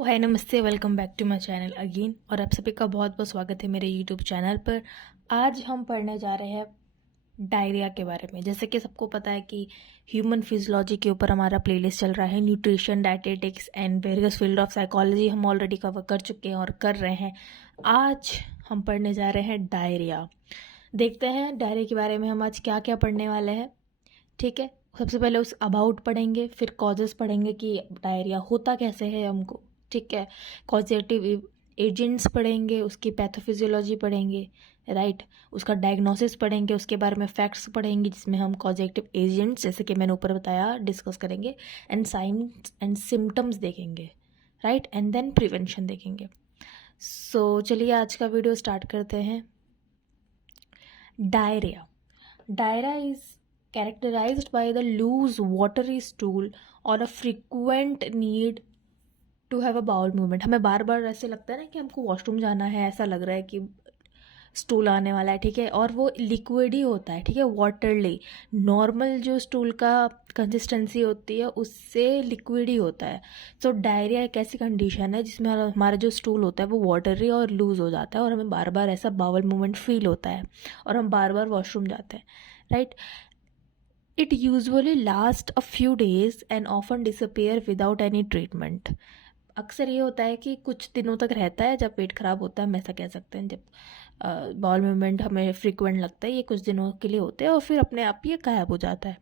हाय नमस्ते, welcome back to my channel again. और आप सभी का बहुत बहुत स्वागत है मेरे यूट्यूब चैनल पर। आज हम पढ़ने जा रहे हैं डायरिया के बारे में। जैसे कि सबको पता है कि ह्यूमन फिजियोलॉजी के ऊपर हमारा प्लेलिस्ट चल रहा है, nutrition, dietetics and various field of psychology हम ऑलरेडी कवर कर चुके हैं और कर रहे हैं। आज हम पढ़ने जा रहे हैं डायरिया। देखते हैं डायरिया के बारे में हम आज क्या क्या पढ़ने वाले हैं। ठीक है, सबसे पहले उस अबाउट पढ़ेंगे, फिर कॉजेस पढ़ेंगे कि डायरिया होता कैसे है हमको। ठीक है, कॉजेटिव एजेंट्स पढ़ेंगे, उसकी पैथोफिजियोलॉजी पढ़ेंगे, राइट। उसका डायग्नोसिस पढ़ेंगे, उसके बारे में फैक्ट्स पढ़ेंगे जिसमें हम कॉजेटिव एजेंट्स जैसे कि मैंने ऊपर बताया डिस्कस करेंगे, एंड साइंस एंड सिम्टम्स देखेंगे, राइट, एंड देन प्रिवेंशन देखेंगे। सो चलिए आज का वीडियो स्टार्ट करते हैं। Diarrhoea is characterized by the loose watery stool or a frequent need to have a bowel movement। हमें बार बार ऐसे लगता है ना कि हमको वॉशरूम जाना है, ऐसा लग रहा है कि स्टूल आने वाला है। ठीक है, और वो लिक्विड ही होता है। ठीक है, वाटरली। नॉर्मल जो स्टूल का कंसिस्टेंसी होती है उससे लिक्विड ही होता है। सो डायरिया एक ऐसी कंडीशन है जिसमें हमारा जो स्टूल होता है वो वाटरी और लूज हो जाता है और हमें बार बार ऐसा बावल मूवमेंट फील होता है और हम बार बार वॉशरूम जाते हैं, right. It usually last a few days and often disappear without any treatment. अक्सर ये होता है कि कुछ दिनों तक रहता है, जब पेट खराब होता है हम ऐसा कह सकते हैं। जब बॉल मूवमेंट हमें फ्रीक्वेंट लगता है, ये कुछ दिनों के लिए होते हैं और फिर अपने आप ये गायब हो जाता है।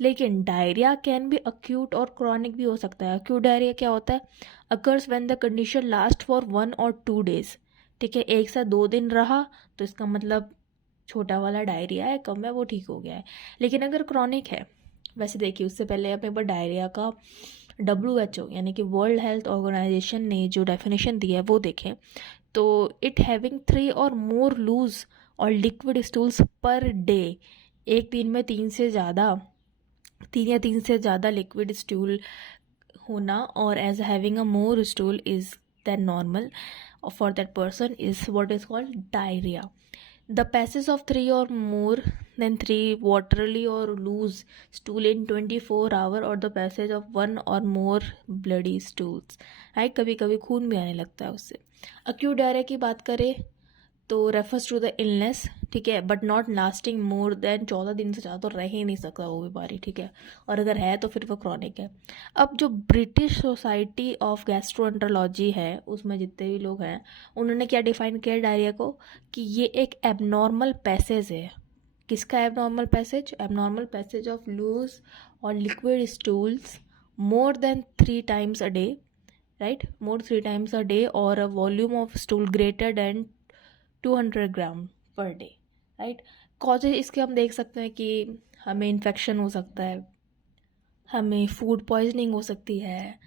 लेकिन डायरिया कैन बी अक्यूट और क्रॉनिक भी हो सकता है। अक्यूट डायरिया क्या होता है? Occurs when the condition last for 1 और 2 डेज। ठीक है, 1 से 2 दिन रहा तो इसका मतलब छोटा वाला डायरिया है, कम है, वो ठीक हो गया है। लेकिन अगर क्रॉनिक है, वैसे देखिए उससे पहले आप एक बार डायरिया का WHO यानी कि वर्ल्ड हेल्थ ऑर्गेनाइजेशन ने जो डेफिनेशन दी है वो देखें तो इट हैविंग 3 और मोर लूज और लिक्विड स्टूल्स पर डे। एक दिन में 3 या 3 से ज़्यादा लिक्विड स्टूल होना और as having a more stool is than normal for that person is what is called diarrhoea. The passage of 3 or more than 3 watery or loose stool in 24 hour or the passage of 1 or more bloody stools। Right, कभी कभी खून भी आने लगता है उससे। Acute diarrhoea की बात करें तो रेफर्स टू द इलनेस, ठीक है, but not lasting more than 14 दिन से ज़्यादा तो रह ही नहीं सकता वो बीमारी। ठीक है, और अगर है तो फिर वो क्रॉनिक है। अब जो ब्रिटिश सोसाइटी ऑफ गैस्ट्रोएंटरोलॉजी है उसमें जितने भी लोग हैं उन्होंने क्या डिफाइन किया डायरिया को कि ये एक एबनॉर्मल पैसेज है। किसका abnormal passage? Abnormal passage of loose और liquid stools more than 3 times a day, right, more 3 times a day, or a volume of stool greater than 200 gram per day, right. Causes इसके हम देख सकते हैं कि हमें इन्फेक्शन हो सकता है, हमें फूड पॉइजनिंग हो सकती है,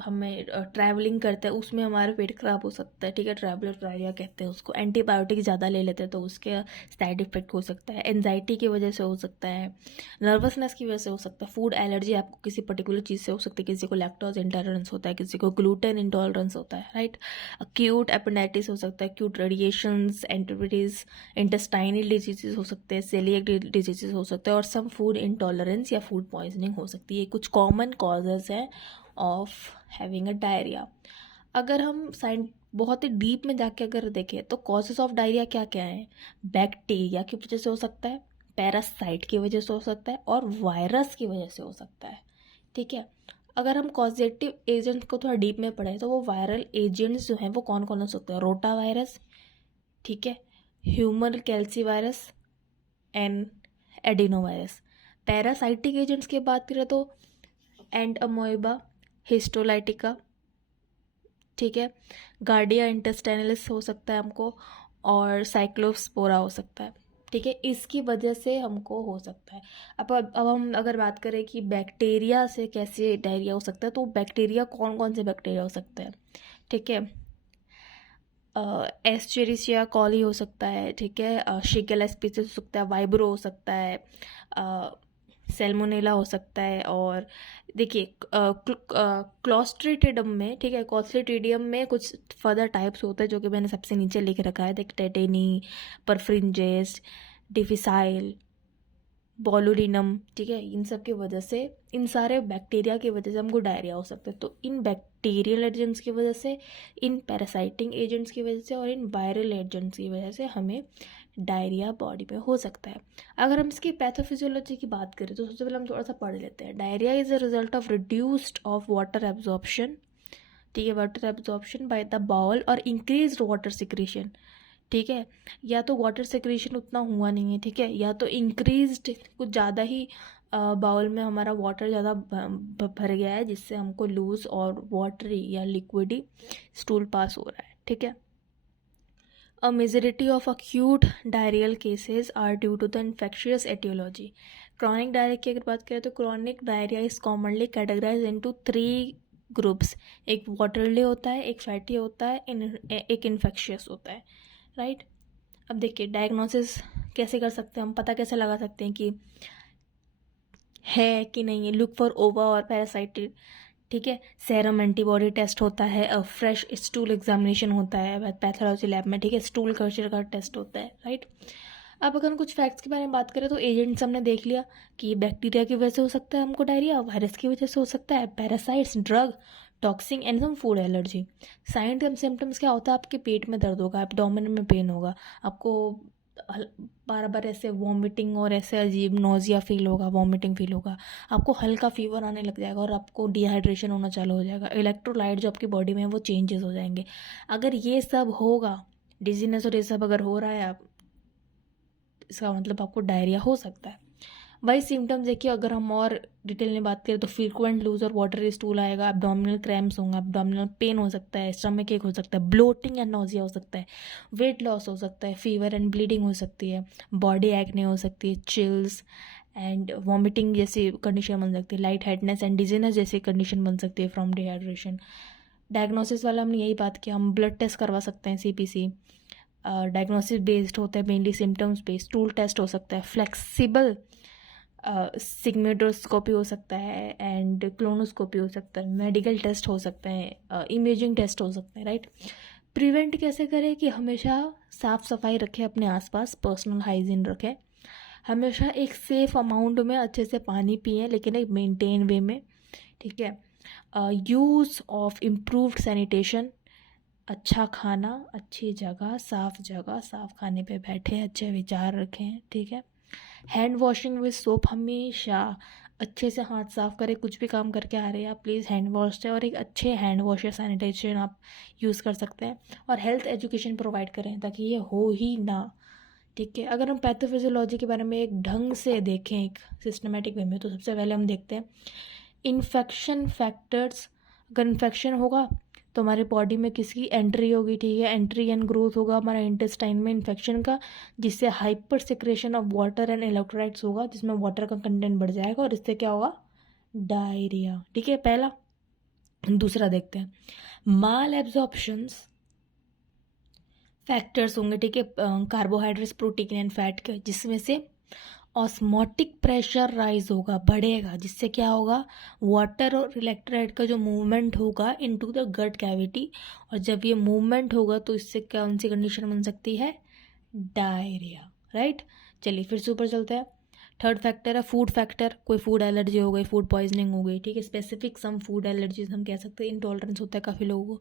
हमें ट्रैवलिंग करते हैं उसमें हमारा पेट खराब हो सकता है। ठीक है, ट्रैवलर डायरिया कहते हैं उसको। एंटीबायोटिक ज़्यादा ले लेते हैं तो उसके साइड इफेक्ट हो सकता है। एनजाइटी की वजह से हो सकता है, नर्वसनेस की वजह से हो सकता है, फूड एलर्जी आपको किसी पर्टिकुलर चीज़ से हो सकती है, किसी को लैक्टोज इंटॉलरेंस होता है, किसी को ग्लूटेन इंटॉलरेंस होता है, राइट। अक्यूट एपेंडाइटिस हो सकता है, acute radiations, antibodies, intestinal diseases हो सकते हैं, सेलिएक डिजीजेस हो सकते हैं, और सम फूड इंटॉलरेंस या फूड पॉइजनिंग हो सकती है। कुछ कॉमन कॉजेज हैं ऑफ हैविंग अ डायरिया। अगर हम बहुत ही डीप में जाके अगर देखें तो कॉजेज ऑफ डायरिया क्या क्या है? बैक्टीरिया की वजह से हो सकता है, पैरासाइट की वजह से हो सकता है, और वायरस की वजह से हो सकता है। ठीक है, अगर हम कॉजेटिव एजेंट्स को थोड़ा डीप में पढ़ें तो वो वायरल एजेंट्स जो हैं वो कौन कौन हो सकते हैं? रोटा वायरस, ठीक है, human calicivirus and adenovirus. Parasitic agents की बात करें तो एंड अमोइबा, हिस्टोलाइटिका, ठीक है, गार्डिया इंटेस्टाइनलिस हो सकता है हमको, और साइक्लोस्पोरा हो सकता है। ठीक है, इसकी वजह से हमको हो सकता है। अब हम अगर बात करें कि बैक्टीरिया से कैसे डायरिया हो सकता है तो बैक्टीरिया कौन कौन से बैक्टीरिया हो सकते हैं? ठीक है, एस्चेरिचिया कॉली हो सकता है, ठीक है, शिगेला स्पीसीज हो सकता है, वाइब्रो हो सकता है, सेल्मोनेला हो सकता है, और देखिए क्लॉस्ट्रीडियम में, ठीक है, क्लॉस्ट्रीडियम में कुछ फर्दर टाइप्स होते हैं जो कि मैंने सबसे नीचे लिख रखा है। देख, टेटेनी, परफ्रिंजेस, डिफिसाइल, बोलुलिनम, ठीक है, इन सब की वजह से, इन सारे बैक्टीरिया की वजह से हमको डायरिया हो सकता है। तो इन बैक्टीरियल एजेंट्स की वजह से, इन पैरासाइटिंग एजेंट्स की वजह से और इन वायरल एजेंट्स की वजह से हमें डायरिया बॉडी में हो सकता है। अगर हम इसकी पैथोफिजियोलॉजी की बात करें तो सबसे पहले हम थोड़ा सा पढ़ लेते हैं। Diarrhoea is a result of reduced of water absorption, ठीक है, water absorption by the bowel और इंक्रीज वाटर सिक्रीशन, ठीक है, या तो वाटर सिक्रीशन उतना हुआ नहीं है, ठीक है, या तो इंक्रीज्ड कुछ ज़्यादा ही बाउल में हमारा वाटर ज़्यादा भर गया है जिससे हमको लूज और वाटरी या लिक्विडी स्टूल पास हो रहा है, ठीक है। A majority of acute diarrheal cases are due to the infectious etiology. Chronic diarrhea की अगर बात करें तो chronic diarrhea is commonly categorized into 3 groups. एक वाटरली होता है, एक फैटी होता है, एक इन्फेक्शियस होता है, राइट। अब देखिए डायग्नोसिस कैसे कर सकते हैं हम, पता कैसे लगा सकते हैं कि है कि नहीं है। लुक फॉर ओवा और पैरासाइटिड, ठीक है, सेरम एंटीबॉडी टेस्ट होता है, फ्रेश स्टूल एग्जामिनेशन होता है पैथोलॉजी लैब में, ठीक है, स्टूल कल्चर का टेस्ट होता है, राइट। अब अगर हम कुछ फैक्ट्स के बारे में बात करें तो एजेंट्स हमने देख लिया कि बैक्टीरिया की वजह से हो सकता है हमको डायरिया, वायरस की वजह से हो सकता है, parasites, drug, toxin and some food allergy. Signs and symptoms क्या होता है, आपके पेट में दर्द होगा, एब्डोमेन में पेन होगा, आपको बार बार ऐसे वॉमिटिंग और ऐसे अजीब नोजिया फील होगा, वॉमिटिंग फील होगा, आपको हल्का फीवर आने लग जाएगा और आपको डिहाइड्रेशन होना चालू हो जाएगा, इलेक्ट्रोलाइट जो आपकी बॉडी में है वो चेंजेस हो जाएंगे। अगर ये सब होगा, डिजीनेस और ये सब अगर हो रहा है आप, इसका मतलब आपको डायरिया हो सकता है। वही सिम्टम्स देखिए, अगर हम और डिटेल में बात करें तो फ्रीक्वेंट लूज और वाटरी स्टूल आएगा, एब्डोमिनल क्रैम्प्स होंगे, एब्डोमिनल पेन हो सकता है, स्टमक एक हो सकता है, ब्लोटिंग एंड नोजिया हो सकता है, वेट लॉस हो सकता है, फीवर एंड ब्लीडिंग हो सकती है, बॉडी एक्ने हो सकती है, चिल्स एंड वॉमिटिंग जैसी कंडीशन बन सकती है, लाइट हेडनेस एंड डिजीनेस जैसी कंडीशन बन सकती है फ्रॉम डिहाइड्रेशन। डायग्नोसिस वाला हमने यही बात किया, हम ब्लड टेस्ट करवा सकते हैं, CPC डायग्नोसिस बेस्ड होता है, mainly symptoms based. Stool test हो सकता है, फ्लेक्सिबल सिग्मेडोस्कोपी हो सकता है एंड क्लोनोस्कोपी हो सकता है, मेडिकल टेस्ट हो सकते हैं, इमेजिंग टेस्ट हो सकते हैं, राइट। प्रिवेंट कैसे करें कि हमेशा साफ़ सफाई रखें अपने आसपास, पर्सनल हाइजीन रखें, हमेशा एक सेफ अमाउंट में अच्छे से पानी पिएं लेकिन एक मेंटेन वे में, ठीक है। यूज़ ऑफ इम्प्रूव्ड सैनिटेशन, अच्छा खाना, अच्छी जगह, साफ़ खाने पे बैठे, अच्छे विचार रखें, ठीक है। हैंड वॉशिंग विद सोप, हमेशा अच्छे से हाथ साफ़ करें, कुछ भी काम करके आ रहे हैं आप प्लीज़ हैंड वॉश से, और एक अच्छे हैंड वॉश या सैनिटाइजेशन आप यूज़ कर सकते हैं। और हेल्थ एजुकेशन प्रोवाइड करें ताकि ये हो ही ना, ठीक है। अगर हम पैथोफिजियोलॉजी के बारे में एक ढंग से देखें एक सिस्टमेटिक वे में, तो सबसे पहले हम देखते हैं इन्फेक्शन फैक्टर्स। अगर इन्फेक्शन होगा तो हमारे बॉडी में किसकी एंट्री होगी, ठीक है, एंट्री एंड ग्रोथ होगा हमारा इंटेस्टाइन में इन्फेक्शन का, जिससे hyper secretion of water and electrolytes होगा, जिसमें वाटर का कंटेंट बढ़ जाएगा और इससे क्या होगा, डायरिया, ठीक है, पहला। दूसरा देखते हैं माल एब्जॉर्प्शंस फैक्टर्स होंगे, ठीक है, कार्बोहाइड्रेट्स, प्रोटीन एंड फैट के, जिसमें से ऑस्मोटिक प्रेशर राइज होगा, बढ़ेगा, जिससे क्या होगा, वाटर और इलेक्ट्रोलाइट का जो मूवमेंट होगा इनटू द गट कैविटी, और जब ये मूवमेंट होगा तो इससे कौन सी कंडीशन बन सकती है, डायरिया, राइट। चलिए फिर से ऊपर चलते हैं। थर्ड फैक्टर है फूड फैक्टर, कोई फूड एलर्जी हो गई, फूड पॉइजनिंग हो गई, ठीक है, स्पेसिफिक सम फूड एलर्जीज हम कह सकते हैं, इंटॉलरेंस होता है काफ़ी लोगों को,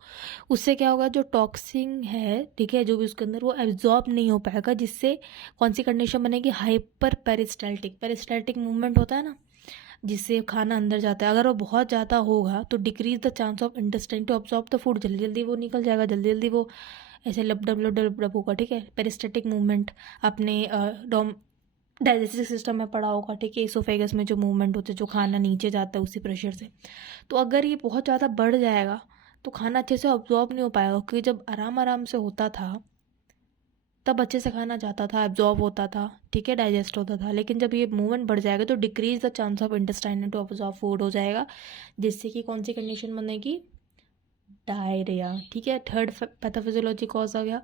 उससे क्या होगा, जो टॉक्सिन है, ठीक है, जो भी उसके अंदर, वो एब्जॉर्ब नहीं हो पाएगा, जिससे कौन सी कंडीशन बनेगी, हाइपर पेरिस्टाल्टिक मूवमेंट होता है ना, जिससे खाना अंदर जाता है, अगर वो बहुत ज़्यादा होगा तो decrease the chance of intestine to absorb the food, जल्दी जल्दी वो निकल जाएगा, जल्दी जल्दी वो ऐसे लपडप होगा, ठीक है। पेरिस्टेटिक मूवमेंट अपने डाइजेस्टिव सिस्टम में पड़ा होगा, ठीक है, इसोफेगस में जो मूवमेंट होते हैं, जो खाना नीचे जाता है उसी प्रेशर से। तो अगर ये बहुत ज़्यादा बढ़ जाएगा तो खाना अच्छे से अब्जॉर्ब नहीं हो पाएगा, क्योंकि जब आराम से होता था तब अच्छे से खाना जाता था, एब्जॉर्ब होता था, ठीक है, डाइजेस्ट होता था, लेकिन जब ये मूवमेंट बढ़ जाएगा तो decrease the chance of intestine to absorb food हो जाएगा, जिससे कि कौन सी कंडीशन बनेगी, डायरिया, ठीक है। थर्ड पैथोफिजियोलॉजी कॉज आ गया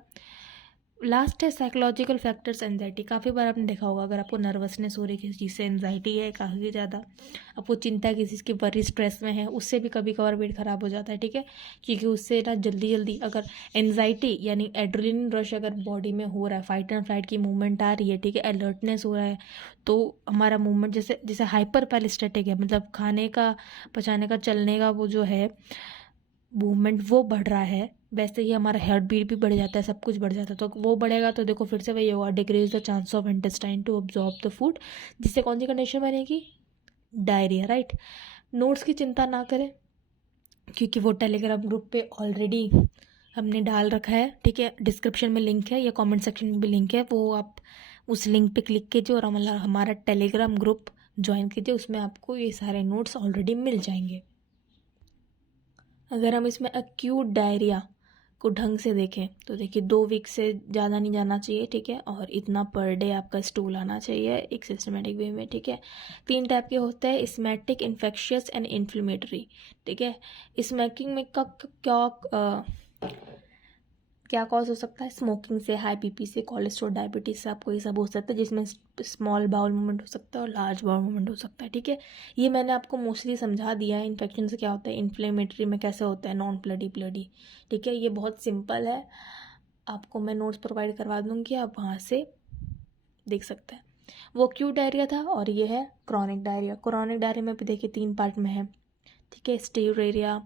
लास्ट है साइकोलॉजिकल फैक्टर्स एंजाइटी। काफ़ी बार आपने देखा होगा, अगर आपको नर्वसनेस हो रही है किसी चीज़ से, एंजाइटी है काफ़ी ज़्यादा, आपको चिंता किसी चीज़ की, वरी स्ट्रेस में है, उससे भी कभी कभार वेट खराब हो जाता है, ठीक है। क्योंकि उससे ना जल्दी जल्दी अगर एंजाइटी यानी एड्रेनलिन रश अगर बॉडी में हो रहा है, फाइट एंड फ्लाइट की मूवमेंट आ रही है, ठीक है, अलर्टनेस हो रहा है, तो हमारा मूवमेंट जैसे जैसे हाइपर पैलिस्टेटिक है, मतलब खाने का, पचाने का, चलने का वो जो है मूवमेंट वो बढ़ रहा है, वैसे ही हमारा हार्ट बीट भी बढ़ जाता है, सब कुछ बढ़ जाता है। तो वो बढ़ेगा तो देखो फिर से वही होगा, decrease the chance of intestine to absorb the food, जिससे कौन सी कंडीशन बनेगी, डायरिया, राइट। नोट्स की चिंता ना करें, क्योंकि वो टेलीग्राम ग्रुप पे ऑलरेडी हमने डाल रखा है, ठीक है। डिस्क्रिप्शन में लिंक है या कमेंट सेक्शन में भी लिंक है, वो आप उस लिंक पे क्लिक कीजिए और हमारा टेलीग्राम ग्रुप ज्वाइन कीजिए, उसमें आपको ये सारे नोट्स ऑलरेडी मिल जाएंगे। अगर हम इसमें एक्यूट डायरिया को ढंग से देखें तो देखिए 2 वीक से ज़्यादा नहीं जाना चाहिए, ठीक है, और इतना पर डे आपका स्टूल आना चाहिए एक सिस्टमेटिक वे में, ठीक है। 3 टाइप के होते हैं, स्मैटिक, इन्फेक्शियस एंड इन्फ्लेमेटरी, ठीक है। स्मैकिंग में क्या कॉज हो सकता है, स्मोकिंग से, हाई बीपी से, कोलेस्ट्रॉल, डायबिटीज से आपको ये सब हो सकता है, जिसमें स्मॉल बाउल मूवमेंट हो सकता है और लार्ज बाउल मूवमेंट हो सकता है, ठीक है। ये मैंने आपको मोस्टली समझा दिया है। इन्फेक्शन से क्या होता है, इन्फ्लेमेटरी में कैसे होता है, नॉन ब्लडी, ठीक है। ये बहुत सिंपल है, आपको मैं नोट्स प्रोवाइड करवा दूँगी, आप वहाँ से देख सकते हैं। वो एक्यूट डायरिया था और ये है क्रॉनिक डायरिया। क्रॉनिक डायरिया में भी देखिए 3 पार्ट में है, ठीक है, स्टीरेरिया,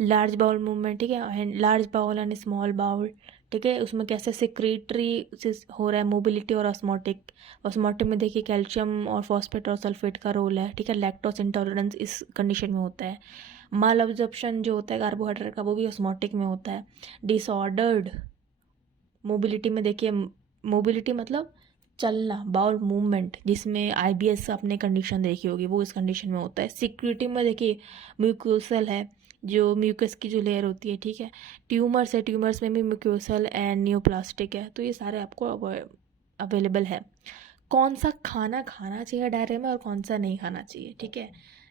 लार्ज बाउल मूवमेंट, ठीक है, and large bowel and small bowel, ठीक है। उसमें कैसे सिक्रीटरी से हो रहा है, मोबिलिटी और ऑस्मोटिक। ऑस्मोटिक में देखिए कैल्शियम और फॉस्फेट और सल्फेट का रोल है, ठीक है। लैक्टोस इंटॉलरेंस इस कंडीशन में होता है। माल अब्जॉर्प्शन जो होता है कार्बोहाइड्रेट का, वो भी ऑस्मोटिक में होता है। डिसऑर्डर्ड मोबिलिटी में देखिए, मोबिलिटी मतलब चलना, बाउल मूवमेंट, जिसमें आईबीएस आपने कंडीशन देखी होगी, वो इस कंडीशन में होता है। सिक्यूरिटी में देखिए म्यूकोसल है, जो म्यूकस की जो लेयर होती है, ठीक है। ट्यूमर्स है, ट्यूमर्स में भी म्यूकोसल एंड न्यूप्लास्टिक है, तो ये सारे आपको अवेलेबल है। कौन सा खाना खाना चाहिए डायरिया में और कौन सा नहीं खाना चाहिए, ठीक है।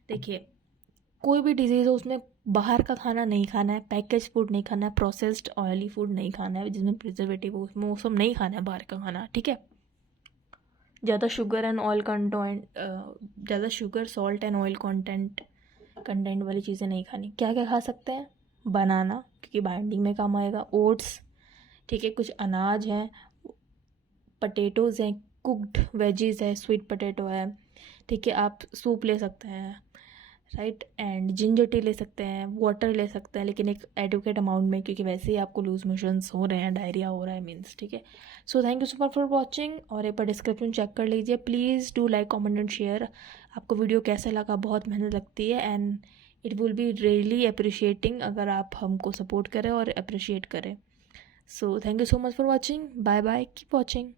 देखिए कोई भी डिजीज़ हो उसमें बाहर का खाना नहीं खाना है, पैकेज फूड नहीं खाना है, प्रोसेस्ड ऑयली फूड नहीं खाना है जिसमें प्रिजर्वेटिव हो, उसमें वो सब नहीं खाना है बाहर का खाना, ठीक है। ज़्यादा शुगर एंड ऑयल कंटेंट, ज़्यादा sugar, salt and oil content वाली चीज़ें नहीं खानी। क्या क्या खा सकते हैं, बनाना क्योंकि बाइंडिंग में काम आएगा, ओट्स, ठीक है, कुछ अनाज हैं, पटेटोज़ हैं, कुक्ड वेजीज है, स्वीट पोटैटो है, ठीक है। आप सूप ले सकते हैं, राइट, एंड जिंजर टी ले सकते हैं, वाटर ले सकते हैं, लेकिन एक एडुकेट अमाउंट में, क्योंकि वैसे ही आपको लूज मोशंस हो रहे हैं, डायरिया हो रहा है मीन्स, ठीक है। So thank you so much for watching, और एक बार डिस्क्रिप्शन चेक कर लीजिए। Please do like, comment and share. आपको वीडियो कैसा लगा, बहुत मेहनत लगती है, and it will be really appreciating अगर आप हमको सपोर्ट करें और अप्रिशिएट करें। So thank you so much for watching, bye bye, keep watching.